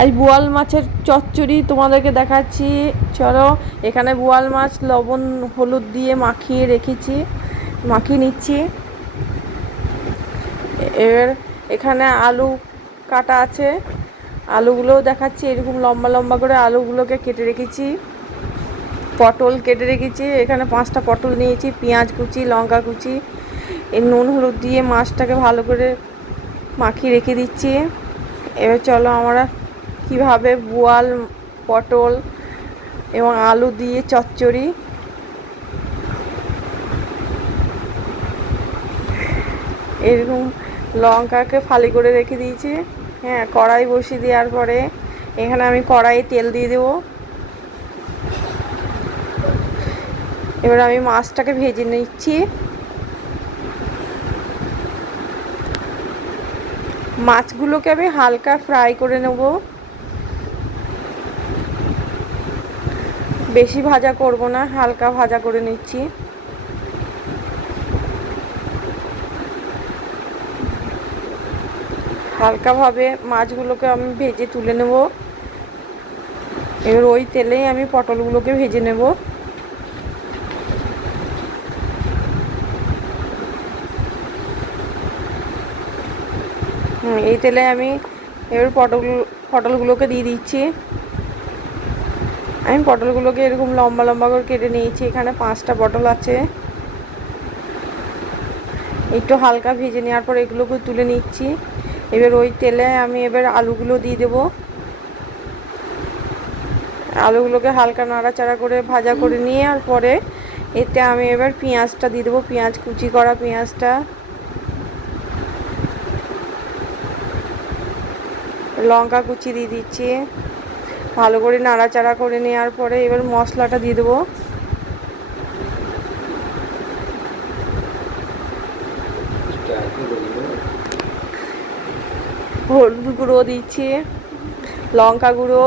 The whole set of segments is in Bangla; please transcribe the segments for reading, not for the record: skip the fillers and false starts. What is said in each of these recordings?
আজ বোয়াল মাছের চচ্চড়ি তোমাদেরকে দেখাচ্ছি। চলো, এখানে বোয়াল মাছ লবণ হলুদ দিয়ে মাখিয়ে রেখেছি, মাখিয়ে নিচ্ছি। এবার এখানে আলু কাটা আছে, আলুগুলোও দেখাচ্ছি। এরকম লম্বা লম্বা করে আলুগুলোকে কেটে রেখেছি। পটল কেটে রেখেছি, এখানে 5টা পটল নিয়েছি। পেঁয়াজ কুচি, লঙ্কা কুচি, এই নুন হলুদ দিয়ে মাছটাকে ভালো করে মাখিয়ে রেখে দিচ্ছি। এবার চলো আমরা কিভাবে বোয়াল, পটল এবং আলু দিয়ে চচ্চড়ি, এরকম লঙ্কাকে ফালি করে রেখে দিয়েছি। হ্যাঁ, কড়াই বসিয়ে দেওয়ার পরে এখানে আমি কড়াইয়ে তেল দিয়ে দেবো। এবার আমি মাছটাকে ভেজে নিচ্ছি। মাছগুলোকে আমি হালকা ফ্রাই করে নেব, বেশি ভাজা করব না, হালকা ভাজা করে নিচ্ছি। হালকাভাবে মাছগুলোকে আমি ভেজে তুলে নেব। এবার ওই তেলেই আমি পটলগুলোকে ভেজে নেব। এই তেলে আমি এবার পটলগুলোকে দিয়ে দিচ্ছি। আমি পটলগুলোকে এরকম লম্বা লম্বা করে কেটে নিয়েছি। এখানে 5টা পটল আছে। একটু হালকা ভেজে নেওয়ার পর এগুলোকে তুলে নিচ্ছি। এবার ওই তেলে আমি এবার আলুগুলো দিয়ে দেব। আলুগুলোকে হালকা নাড়াচাড়া করে ভাজা করে নিয়ে আর পরে এতে আমি এবার পেঁয়াজটা দিয়ে দেবো। পেঁয়াজ কুচি করা পেঁয়াজটা, লঙ্কা কুচি দিয়ে দিচ্ছি। ভালো করে নাড়াচাড়া করে নেওয়ার পরে এবার মশলাটা দিয়ে দেবো। হলুদ গুঁড়ো দিচ্ছি, লঙ্কা গুঁড়ো,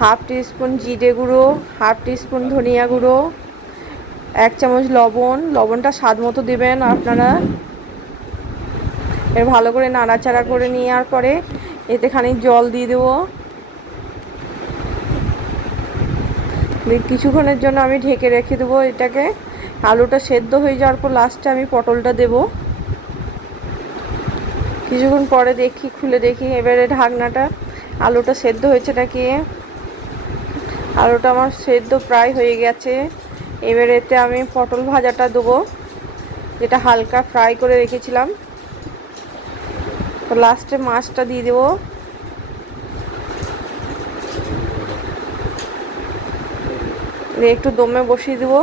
হাফ টিস্পুন জিরে গুঁড়ো, হাফ টিস্পুন ধনিয়া গুঁড়ো, 1 চামচ লবণ। লবণটা স্বাদ মতো দেবেন আপনারা। এর ভালো করে নাড়াচাড়া করে নেওয়ার পরে এতে খানিক জল দিয়ে দেবো। কিছুক্ষণের জন্য আমি ঢেকে রেখে দেবো এটাকে। আলুটা সেদ্ধ হয়ে যাওয়ার পর লাস্টে আমি পটলটা দেব। কিছুক্ষণ পরে দেখি, খুলে দেখি এবারে ঢাকনাটা, আলুটা সেদ্ধ হয়েছে নাকি। আলুটা আমার সেদ্ধ প্রায় হয়ে গেছে। এবার এতে আমি পটল ভাজাটা দেবো, যেটা হালকা ফ্রাই করে রেখেছিলাম। তো লাস্টে মাছটা দিয়ে দেবো। একটু দমে বসিয়ে দেবো।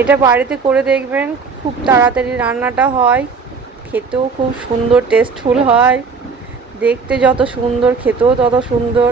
এটা বাড়িতে করে দেখবেন, খুব তাড়াতাড়ি রান্নাটা হয়, খেতেও খুব সুন্দর টেস্টফুল হয়। দেখতে যত সুন্দর, খেতেও তত সুন্দর।